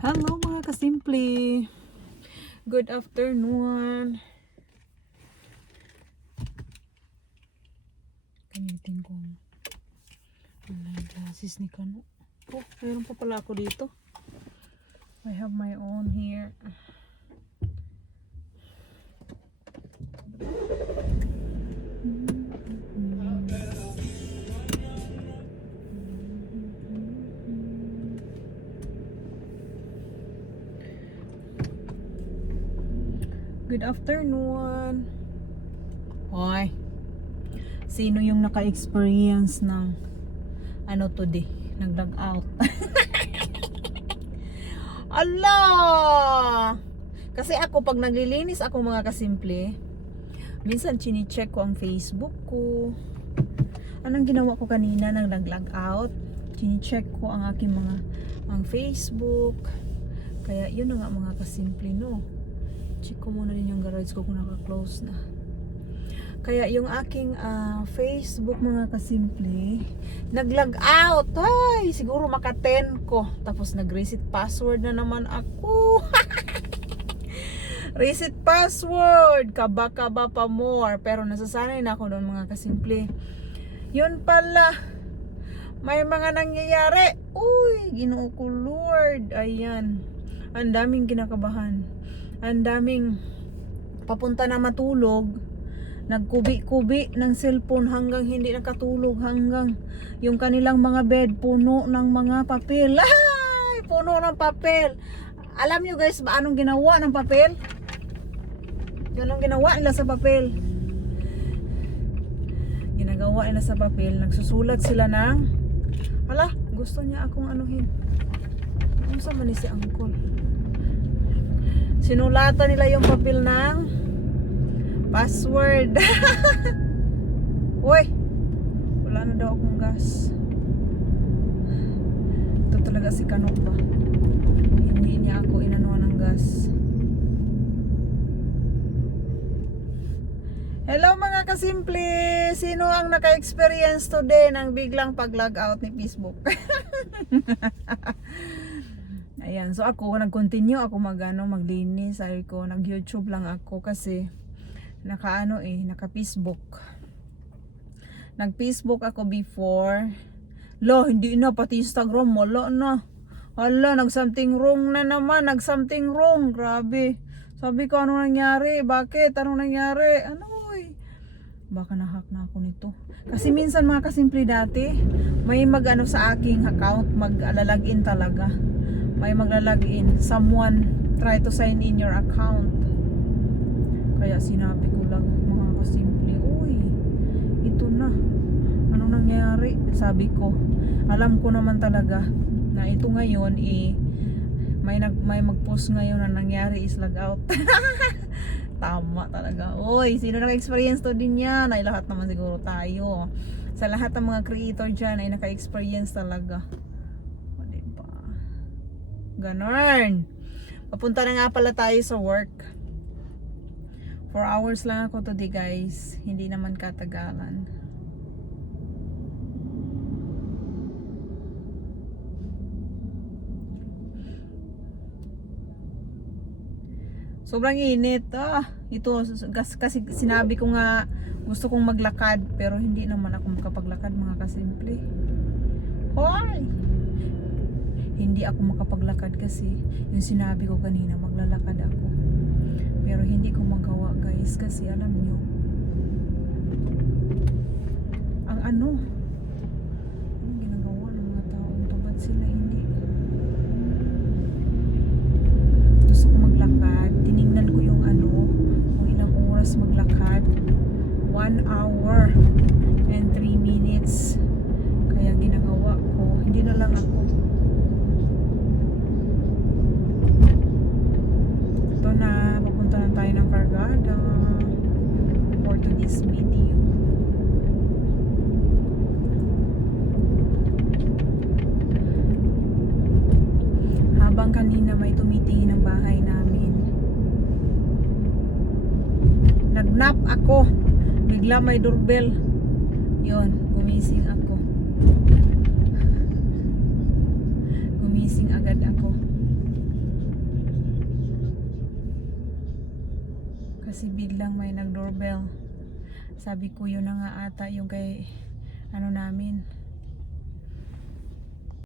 Hello mga kasimple. Good afternoon. Gamitin ko online classes ni Kano. Oh, mayroon pa pala ako dito. I have my own here. Good afternoon. Hoy. Sino yung naka-experience ng ano today? Nag-log out. Allah! Kasi ako pag naglilinis ako mga kasimple, minsan chini-check ko ang Facebook ko. Anong ginawa ko kanina nang nag-log out? Chini-check ko ang aking mga ang Facebook. Kaya yun na nga mga kasimple no. Check ko muna din yung garage ko kung naka-close na. Kaya yung aking ah, Facebook mga kasimple, nag-log out. Ay, siguro maka 10 ko. Tapos nag-reset password na naman ako. reset password. Kaba-kaba pa more. Pero nasasanay na ako doon mga kasimple. Yun pala. May mga nangyayari. Uy, ginoo Lord. Ayan. Ang daming kinakabahan. Ang daming papunta na matulog nagkubi-kubi ng cellphone hanggang hindi nakatulog hanggang yung kanilang mga bed puno ng mga papel. Ay puno ng papel. Alam nyo guys ba anong ginawa ng papel? Yun ang ginawa nila sa papel? Ginagawa nila sa papel nagsusulat sila ng hala gusto niya akong anuhin. Ano sa man ni si uncle sinulatan nila yung papel ng Password. Uy! Wala na daw akong gas. Ito talaga si Kanok ba? Hindi niya ako inanuhan ng gas. Hello mga kasimple! Sino ang naka-experience today ng biglang pag-log out ni Facebook? Ayan, so ako nag-continue ako magano maglinis, sabi ko nag-YouTube lang ako kasi naka-ano eh, naka-Facebook. Nag-Facebook ako before. Lo, hindi na pati Instagram wala na. Hala, nag-something wrong na naman, nag-something wrong. Grabe. Sabi ko, ano nangyari? Bakit? Ano nangyari? Ano? Baka nahack na ako nito. Kasi minsan mga kasimple dati, may mag-ano sa aking account, mag-alalagin talaga. May maglalagin. Someone try to sign in your account. Kaya sinabi ko lang mga kasimple, uy, ito na. Ano nangyari? Sabi ko, alam ko naman talaga na ito ngayon eh, may nag may mag-post ngayon na nangyari is log out. Tama talaga. Uy, sino naka-experience to din yan? Ay lahat naman siguro tayo. Sa lahat ng mga creator dyan ay naka-experience talaga. Ganon. Papunta na nga pala tayo sa work. 4 hours lang ako today guys. Hindi naman katagalan. Sobrang init. Ah, ito kas- kasi sinabi ko nga gusto kong maglakad pero hindi naman ako makapaglakad mga kasimple. Hoy! Hindi ako makapaglakad kasi yung sinabi ko kanina maglalakad ako. Pero hindi ko magawa guys kasi alam nyo this video. Habang kanina may tumitingin ng bahay namin. Nagnap ako. Bigla may doorbell. Yon, gumising ako. Gumising agad ako. kasi biglang may nag-doorbell. Sabi ko yun na nga ata yung kay ano namin.